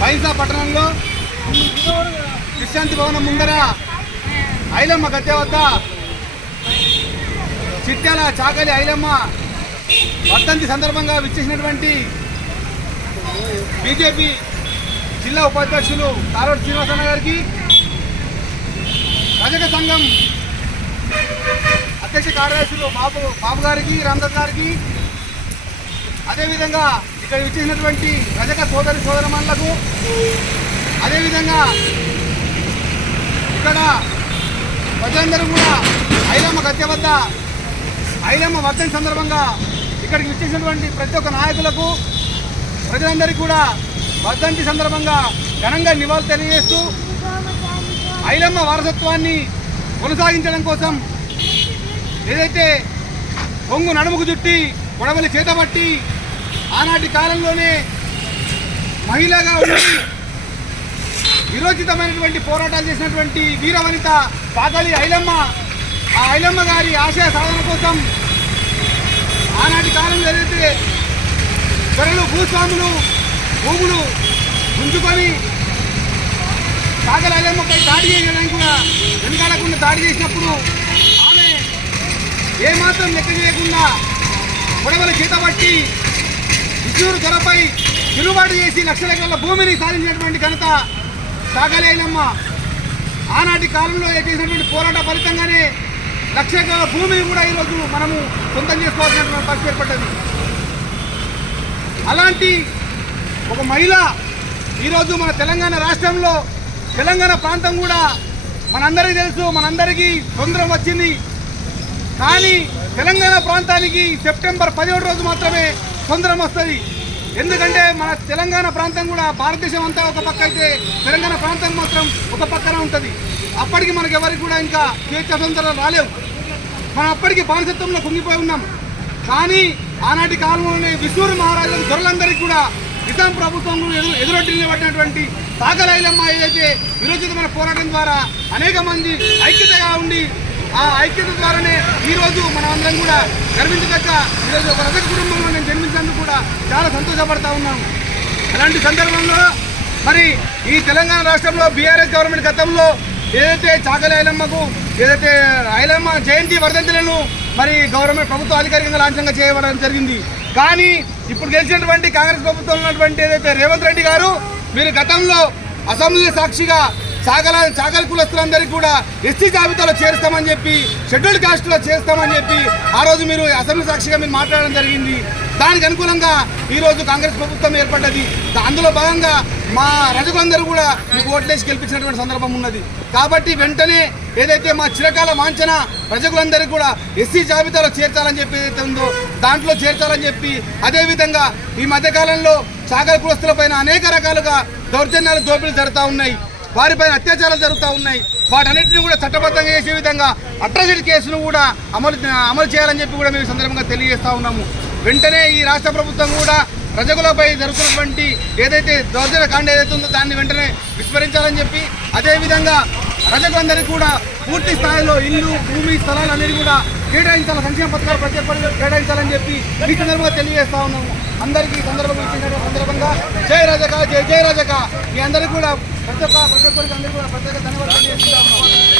బైంసా పట్టణంలో విశ్రాంతి భవనం ముందర ఐలమ్మ గద్దె వద్ద చిట్యాల చాకలి ఐలమ్మ వర్ధంతి సందర్భంగా విచ్చేసినటువంటి బీజేపీ జిల్లా ఉపాధ్యక్షులు కారోటి శ్రీనివాసన్న గారికి, రజక సంఘం అధ్యక్ష కార్యదర్శులు బాబు గారికి, రామదాస్ గారికి, అదేవిధంగా ఇక్కడ విచ్చేసినటువంటి రజక సోదరి సోదరమణులకు, అదేవిధంగా ఇక్కడ ప్రజలందరూ కూడా ఐలమ్మ గద్దె వద్ద ఐలమ్మ వర్ధంతి సందర్భంగా ఇక్కడికి విచ్చేసినటువంటి ప్రతి ఒక్క నాయకులకు, ప్రజలందరికీ కూడా వర్ధంతి సందర్భంగా ఘనంగా నివాళులు తెలియజేస్తూ ఐలమ్మ వారసత్వాన్ని కొనసాగించడం కోసం ఏదైతే కొంగు నడుముకు చుట్టి గొడవలు చేతబట్టి ఆనాటి కాలంలోనే మహిళగా ఉండి విరోచితమైనటువంటి పోరాటాలు చేసినటువంటి వీరవనిత చాకలి ఐలమ్మ, ఆ ఐలమ్మ గారి ఆశయ సాధన కోసం ఆనాటి కాలంలో ఏదైతే ధరలు భూస్వాములు భూములు గుంజుకొని చాకలి ఐలమ్మపై దాడి చేయడానికి కూడా వెనకాడకుండా దాడి చేసినప్పుడు ఆమె ఏమాత్రం లెక్క చేయకుండా గొడవలు చేతబట్టి విష్ణూరు ధరపై తిరుగుబాటు చేసి లక్షల ఎకరాల భూమిని సాధించినటువంటి ఘనత చాకలి ఐలమ్మ. ఆనాటి కాలంలో చేసినటువంటి పోరాట ఫలితంగానే లక్ష ఎకరాల భూమిని కూడా ఈరోజు మనము సొంతం చేసుకోవాల్సినటువంటి పరిస్థితి ఏర్పడ్డది. అలాంటి ఒక మహిళ ఈరోజు మన తెలంగాణ రాష్ట్రంలో, తెలంగాణ ప్రాంతం కూడా మనందరికీ తెలుసు, మనందరికీ స్వతంత్రం వచ్చింది. కానీ తెలంగాణ ప్రాంతానికి సెప్టెంబర్ 17 రోజు మాత్రమే స్వతంత్రం వస్తుంది. ఎందుకంటే మన తెలంగాణ ప్రాంతం కూడా భారతదేశం అంతా ఒక పక్క అయితే తెలంగాణ ప్రాంతం మాత్రం ఒక పక్కన ఉంటుంది. అప్పటికి మనకి ఎవరికి కూడా ఇంకా స్వేచ్ఛ స్వతంత్రాలు రాలేవు. మనం అప్పటికి బానిసత్వంలో కుంగిపోయి ఉన్నాం. కానీ ఆనాటి కాలంలోనే విష్ణూరు మహారాజు దొరలందరికీ కూడా నిజాం ప్రభుత్వం ఎదురొడ్డి నిలబడినటువంటి చాకలి ఐలమ్మ ఏదైతే విరోచితమైన పోరాటం ద్వారా అనేక మంది ఐక్యతగా ఉండి ఆ ఐక్యత ద్వారానే ఈరోజు మనం అందరం కూడా గర్వించదగ్గ ఈరోజు ఒక రజక కుటుంబంలో నేను జన్మించినందుకు కూడా చాలా సంతోషపడతా ఉన్నాను. అలాంటి సందర్భంలో మరి ఈ తెలంగాణ రాష్ట్రంలో బీఆర్ఎస్ గవర్నమెంట్ గతంలో ఏదైతే చాకలి ఐలమ్మకు ఏదైతే ఐలమ్మ జయంతి వర్ధంతులను మరి గవర్నమెంట్ ప్రభుత్వ అధికారికంగా లాంఛనంగా చేయబడడం జరిగింది. కానీ ఇప్పుడు గెలిచినటువంటి కాంగ్రెస్ ప్రభుత్వం ఉన్నటువంటి ఏదైతే రేవంత్ రెడ్డి గారు, మీరు గతంలో అసెంబ్లీ సాక్షిగా చాకలి కులస్తులందరికీ కూడా ఎస్సీ జాబితాలో చేరుస్తామని చెప్పి, షెడ్యూల్డ్ కాస్ట్లో చేస్తామని చెప్పి ఆ రోజు మీరు అసెంబ్లీ సాక్షిగా మీరు మాట్లాడడం జరిగింది. దానికి అనుకూలంగా ఈరోజు కాంగ్రెస్ ప్రభుత్వం ఏర్పడ్డది. అందులో భాగంగా మా రజకులందరూ కూడా మీకు ఓట్లేసి గెలిపించినటువంటి సందర్భం ఉన్నది. కాబట్టి వెంటనే ఏదైతే మా చిరకాల వాంఛన ప్రజలందరికీ కూడా ఎస్సీ జాబితాలో చేర్చాలని చెప్పి ఏదైతే ఉందో దాంట్లో చేర్చాలని చెప్పి, అదేవిధంగా ఈ మధ్యకాలంలో చాకలి కులస్తులపైన అనేక రకాలుగా దౌర్జన్యాలు దోపిడీలు జరుగుతూ ఉన్నాయి, వారిపైన అత్యాచారాలు జరుగుతూ ఉన్నాయి. వాటన్నిటిని కూడా చట్టబద్ధంగా చేసే విధంగా అట్రాసిటీ కేసును కూడా అమలు చేయాలని చెప్పి కూడా మేము సందర్భంగా తెలియజేస్తూ ఉన్నాము. వెంటనే ఈ రాష్ట్ర ప్రభుత్వం కూడా ప్రజలపై జరుగుతున్నటువంటి ఏదైతే దౌర్జన్య కాండ ఏదైతే ఉందో దాన్ని వెంటనే విస్మరించాలని చెప్పి, అదేవిధంగా ప్రజలందరికీ కూడా పూర్తి స్థాయిలో ఇల్లు, భూమి, స్థలాలు అనేది కూడా కేటాయించాలి, సంక్షేమ పథకాలు ప్రతి ఒక్కరికి కేటాయించాలని చెప్పి ఈ సందర్భంగా తెలియజేస్తా ఉన్నాము. అందరికీ సందర్భంగా జై రజక, జై జై రజక. మీ అందరికీ కూడా ప్రతి ఒక్కరికి అందరికీ కూడా ప్రత్యేక ధన్యవాదాలు తెలియజేస్తా ఉన్నాము.